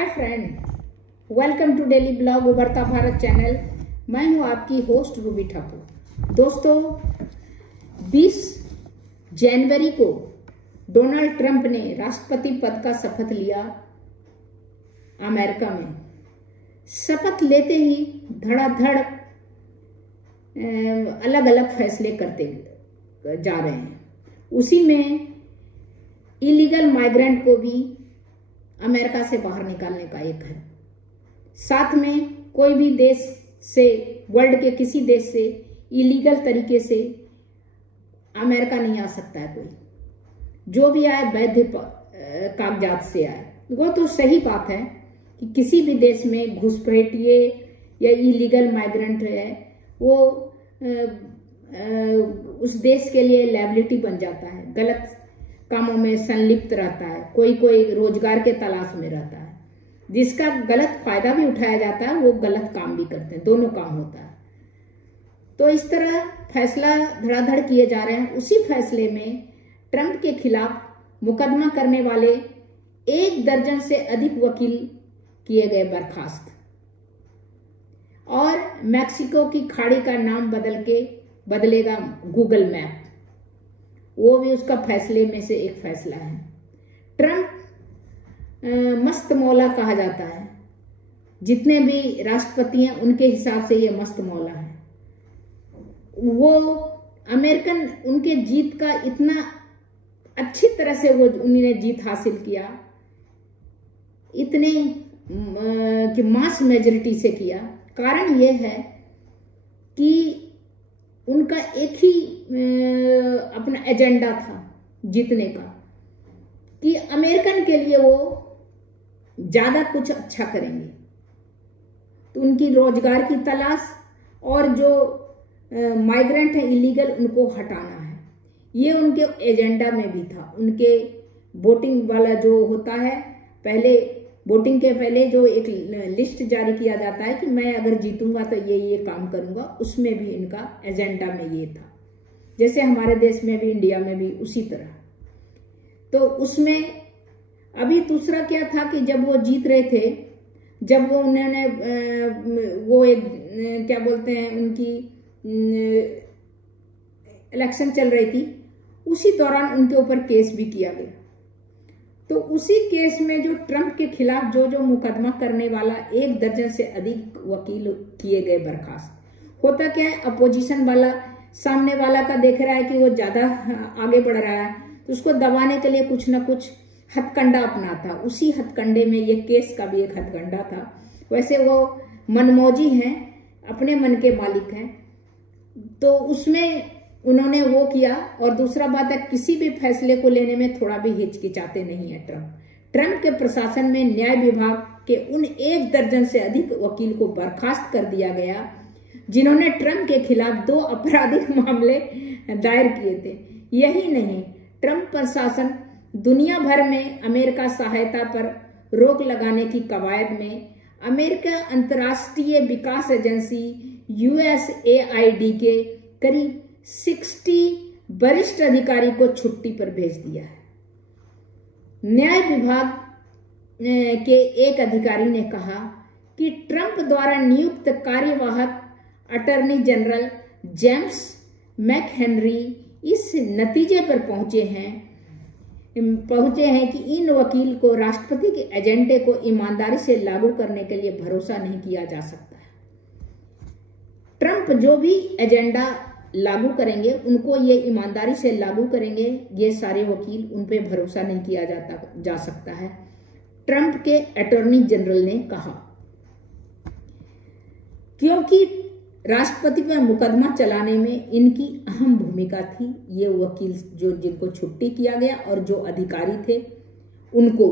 Hi friend, welcome to daily blog Ubharta Bharat channel. मैं हूं आपकी होस्ट रूबी ठाकुर। दोस्तों, 20 जनवरी को डोनाल्ड ट्रंप ने राष्ट्रपति पद का शपथ लिया अमेरिका में। शपथ लेते ही धड़ाधड़ अलग अलग फैसले करते जा रहे हैं। उसी में इलीगल माइग्रेंट को भी अमेरिका से बाहर निकालने का एक है। साथ में कोई भी देश से, वर्ल्ड के किसी देश से इलीगल तरीके से अमेरिका नहीं आ सकता है। कोई जो भी आए वैध कागजात से आए। वो तो सही बात है कि किसी भी देश में घुसपैठिए या इलीगल माइग्रेंट है, वो उस देश के लिए लायबिलिटी बन जाता है, गलत कामों में संलिप्त रहता है, कोई रोजगार के तलाश में रहता है, जिसका गलत फायदा भी उठाया जाता है, वो गलत काम भी करते हैं, दोनों काम होता है। तो इस तरह फैसला धड़ाधड़ किए जा रहे हैं। उसी फैसले में ट्रंप के खिलाफ मुकदमा करने वाले 1 दर्जन से अधिक वकील किए गए बर्खास्त, और मैक्सिको की खाड़ी का नाम बदलेगा गूगल मैप। वो भी उसका फैसले में से एक फैसला है। ट्रंप मस्त मौला कहा जाता है। जितने भी राष्ट्रपति हैं उनके हिसाब से ये मस्त मौला है। वो अमेरिकन उनके जीत का इतना अच्छी तरह से उन्होंने जीत हासिल किया, इतने कि मास मेजोरिटी से किया। कारण ये है कि उनका एक ही अपना एजेंडा था जीतने का, कि अमेरिकन के लिए वो ज्यादा कुछ अच्छा करेंगे। तो उनकी रोजगार की तलाश और जो माइग्रेंट है इलीगल, उनको हटाना है। ये उनके एजेंडा में भी था। उनके वोटिंग वाला जो होता है, पहले वोटिंग के पहले जो एक लिस्ट जारी किया जाता है कि मैं अगर जीतूंगा तो ये काम करूंगा, उसमें भी इनका एजेंडा में ये था। जैसे हमारे देश में भी, इंडिया में भी उसी तरह। तो उसमें अभी दूसरा क्या था कि जब वो जीत रहे थे, जब वो उन्होंने वो एक क्या बोलते हैं, उनकी इलेक्शन चल रही थी, उसी दौरान उनके ऊपर केस भी किया गया। तो उसी केस में जो ट्रंप के खिलाफ जो मुकदमा करने वाला 1 दर्जन से अधिक वकील किए गए बर्खास्त। होता क्या है, अपोजिशन वाला सामने वाला का देख रहा है कि वो ज्यादा आगे बढ़ रहा है, तो उसको दबाने के लिए कुछ ना कुछ हथकंडा अपनाता। उसी हथकंडे में ये केस का भी एक हथकंडा था। वैसे वो मनमौजी हैं, अपने मन के मालिक हैं, तो उसमें उन्होंने वो किया। और दूसरा बात है, किसी भी फैसले को लेने में थोड़ा भी हिचकिचाते नहीं है ट्रंप के प्रशासन में न्याय विभाग के उन 1 दर्जन से अधिक वकील को बर्खास्त कर दिया गया, जिन्होंने ट्रंप के खिलाफ 2 आपराधिक मामले दायर किए थे। यही नहीं, ट्रंप प्रशासन दुनिया भर में अमेरिका सहायता पर रोक लगाने की कवायद में अमेरिका अंतर्राष्ट्रीय विकास एजेंसी USAID के करीब 60 वरिष्ठ अधिकारी को छुट्टी पर भेज दिया है। न्याय विभाग के एक अधिकारी ने कहा कि ट्रंप द्वारा नियुक्त कार्यवाहक अटॉर्नी जनरल जेम्स मैकहेनरी इस नतीजे पर पहुंचे हैं कि इन वकील को राष्ट्रपति के एजेंडे को ईमानदारी से लागू करने के लिए भरोसा नहीं किया जा सकता है। ट्रंप जो भी एजेंडा लागू करेंगे, उनको ये ईमानदारी से लागू करेंगे। ये सारे वकील, उन पे भरोसा नहीं किया जा सकता है, ट्रंप के अटॉर्नी जनरल ने कहा। क्योंकि राष्ट्रपति पर मुकदमा चलाने में इनकी अहम भूमिका थी। ये वकील जिनको छुट्टी किया गया, और जो अधिकारी थे उनको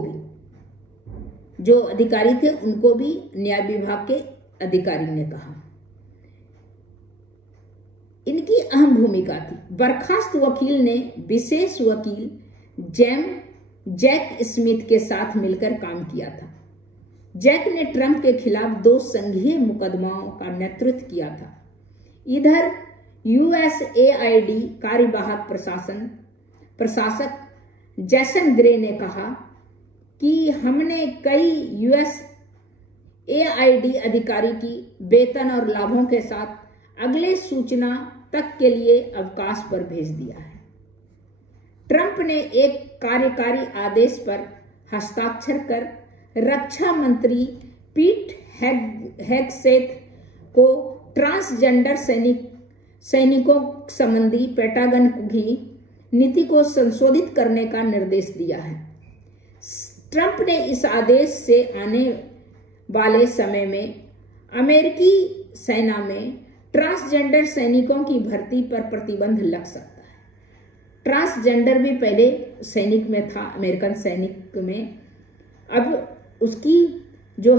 भी न्याय विभाग के अधिकारी ने कहा इनकी अहम भूमिका थी। बर्खास्त वकील ने विशेष वकील जैक स्मिथ के साथ मिलकर काम किया था। जैक ने ट्रंप के खिलाफ 2 संघीय मुकदमाओं का नेतृत्व किया था। इधर USAID कार्यवाहक प्रशासक जैसन ग्रे ने कहा कि हमने कई USAID अधिकारी की वेतन और लाभों के साथ अगले सूचना तक के लिए अवकाश पर भेज दिया है। ट्रंप ने एक कार्यकारी आदेश पर हस्ताक्षर कर रक्षा मंत्री पीट हेगसेथ को ट्रांसजेंडर सैनिकों संबंधी पेंटागन की नीति को संशोधित करने का निर्देश दिया है। ट्रंप ने इस आदेश से आने वाले समय में अमेरिकी सेना में ट्रांसजेंडर सैनिकों की भर्ती पर प्रतिबंध लग सकता है। ट्रांसजेंडर भी पहले सैनिक में था, अमेरिकन सैनिक में, अब उसकी जो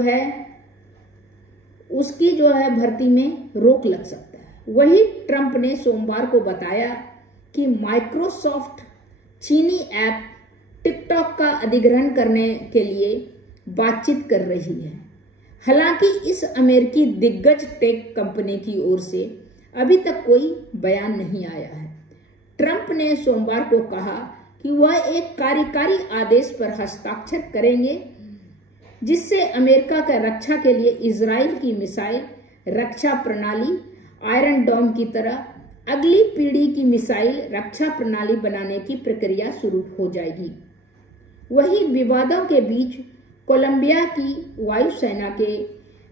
है भर्ती में रोक लग सकता है। वही ट्रंप ने सोमवार को बताया कि माइक्रोसॉफ्ट चीनी ऐप टिकटॉक का अधिग्रहण करने के लिए बातचीत कर रही है। हालांकि इस अमेरिकी दिग्गज टेक कंपनी की ओर से अभी तक कोई बयान नहीं आया है। ट्रंप ने सोमवार को कहा कि वह एक कार्यकारी आदेश पर हस्ताक्षर करेंगे जिससे अमेरिका का रक्षा के लिए इजराइल की मिसाइल रक्षा प्रणाली आयरन डोम की तरह अगली पीढ़ी की मिसाइल रक्षा प्रणाली बनाने की प्रक्रिया शुरू हो जाएगी। वहीं विवादों के बीच कोलंबिया की वायुसेना के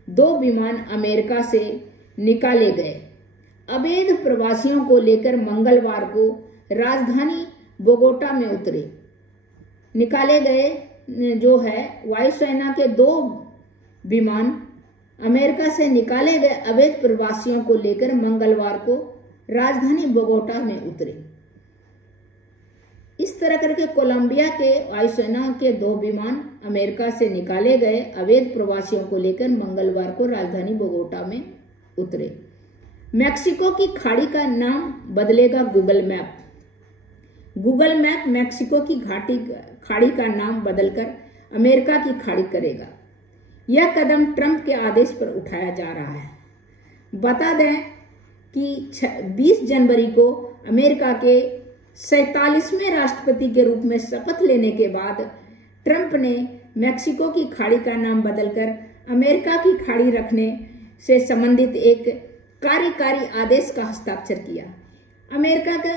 2 विमान अमेरिका से निकाले गए अवैध प्रवासियों को लेकर मंगलवार को राजधानी बोगोटा में उतरे। निकाले गए जो है वायुसेना के 2 विमान अमेरिका से निकाले गए अवैध प्रवासियों को लेकर मंगलवार को राजधानी बोगोटा में उतरे। इस तरह करके कोलंबिया के वायुसेना के 2 विमान अमेरिका से निकाले गए अवैध प्रवासियों को लेकर मंगलवार को राजधानी बोगोटा में उतरे। मैक्सिको की खाड़ी का नाम बदलेगा Google map. Google map Mexico की खाड़ी का नाम बदलकर अमेरिका की खाड़ी करेगा। यह कदम ट्रंप के आदेश पर उठाया जा रहा है। बता दें कि 20 जनवरी को अमेरिका के 47वें राष्ट्रपति के रूप में शपथ लेने के बाद ट्रंप ने मैक्सिको की खाड़ी का नाम बदलकर अमेरिका की खाड़ी रखने से संबंधित एक कार्यकारी आदेश का हस्ताक्षर किया। अमेरिका का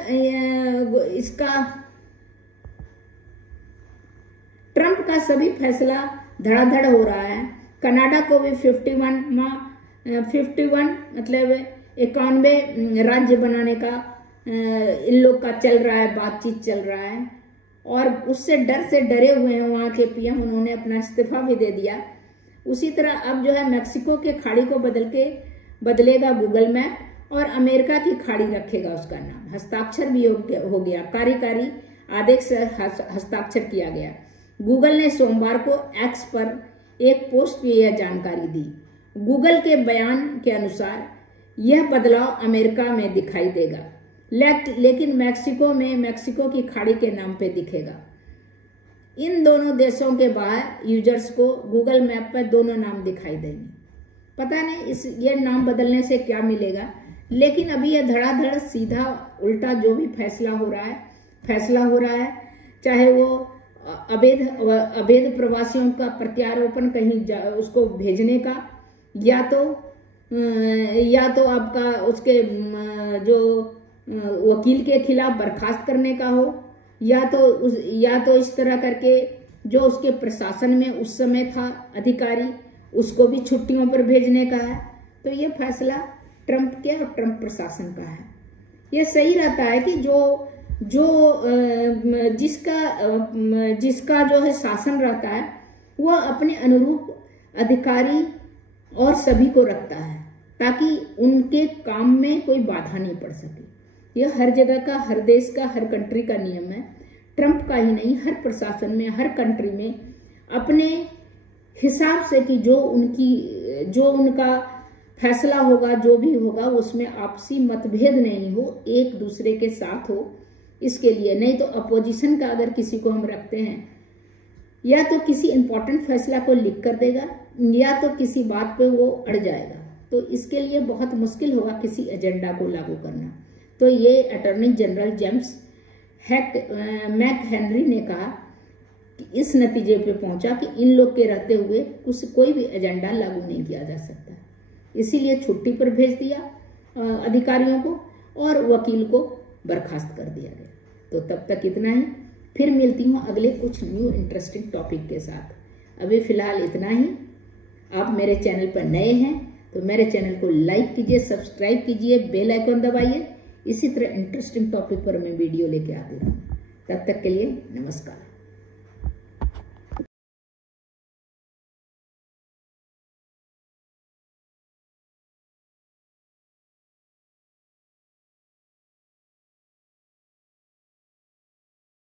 इसका ट्रंप का सभी फैसला धड़ाधड़ हो रहा है। कनाडा को भी 51 मतलब 91 राज्य बनाने का इन लोग का चल रहा है, बातचीत चल रहा है और उससे डरे हुए हैं वहाँ के पीएम। उन्होंने अपना इस्तीफा भी दे दिया। उसी तरह अब जो है मैक्सिको के खाड़ी को बदलेगा गूगल मैप और अमेरिका की खाड़ी रखेगा उसका नाम। हस्ताक्षर भी हो गया, कार्यकारी आदेश से हस्ताक्षर किया गया। गूगल ने सोमवार को एक्स पर एक पोस्ट में यह जानकारी दी। गूगल के बयान के अनुसार यह बदलाव अमेरिका में दिखाई देगा, लेकिन मैक्सिको में मैक्सिको की खाड़ी के नाम पे दिखेगा। इन दोनों देशों के बाहर यूजर्स को गूगल मैप पर दोनों नाम दिखाई देंगे। पता नहीं ये नाम बदलने से क्या मिलेगा, लेकिन अभी यह धड़ाधड़ सीधा उल्टा जो भी फैसला हो रहा है, चाहे वो अवैध प्रवासियों का प्रत्यारोपण कहीं उसको भेजने का, या तो आपका उसके जो वकील के खिलाफ बर्खास्त करने का हो, या तो इस तरह करके जो उसके प्रशासन में उस समय था अधिकारी उसको भी छुट्टियों पर भेजने का है। तो ये फैसला ट्रंप के और ट्रंप प्रशासन का है। ये सही रहता है कि जिसका जो है शासन रहता है वह अपने अनुरूप अधिकारी और सभी को रखता है ताकि उनके काम में कोई बाधा नहीं पड़ सके। यह हर जगह का, हर देश का, हर कंट्री का नियम है। ट्रंप का ही नहीं, हर प्रशासन में, हर कंट्री में अपने हिसाब से कि जो उनका फैसला होगा, जो भी होगा उसमें आपसी मतभेद नहीं हो, एक दूसरे के साथ हो। इसके लिए नहीं तो अपोजिशन का अगर किसी को हम रखते हैं, या तो किसी इंपॉर्टेंट फैसला को लिख कर देगा या तो किसी बात पे वो अड़ जाएगा। तो इसके लिए बहुत मुश्किल होगा किसी एजेंडा को लागू करना। तो ये attorney general James McHenry ने कहा इस नतीजे पे पहुंचा कि इन लोग के रहते हुए कोई भी एजेंडा लागू नहीं किया जा सकता। इसीलिए छुट्टी पर भेज दिया अधिकारियों को और वकील को बर्खास्त कर दिया गया। तो तब तक इतना ही, फिर मिलती हूँ अगले कुछ न्यू इंटरेस्टिंग टॉपिक के साथ। अभी फिलहाल इतना ही। आप मेरे चैनल पर नए हैं तो मेरे चैनल को लाइक कीजिए, सब्सक्राइब कीजिए, बेल आइकन दबाइए। इसी तरह इंटरेस्टिंग टॉपिक पर मैं वीडियो लेके आती रहूँ। तब तक के लिए नमस्कार।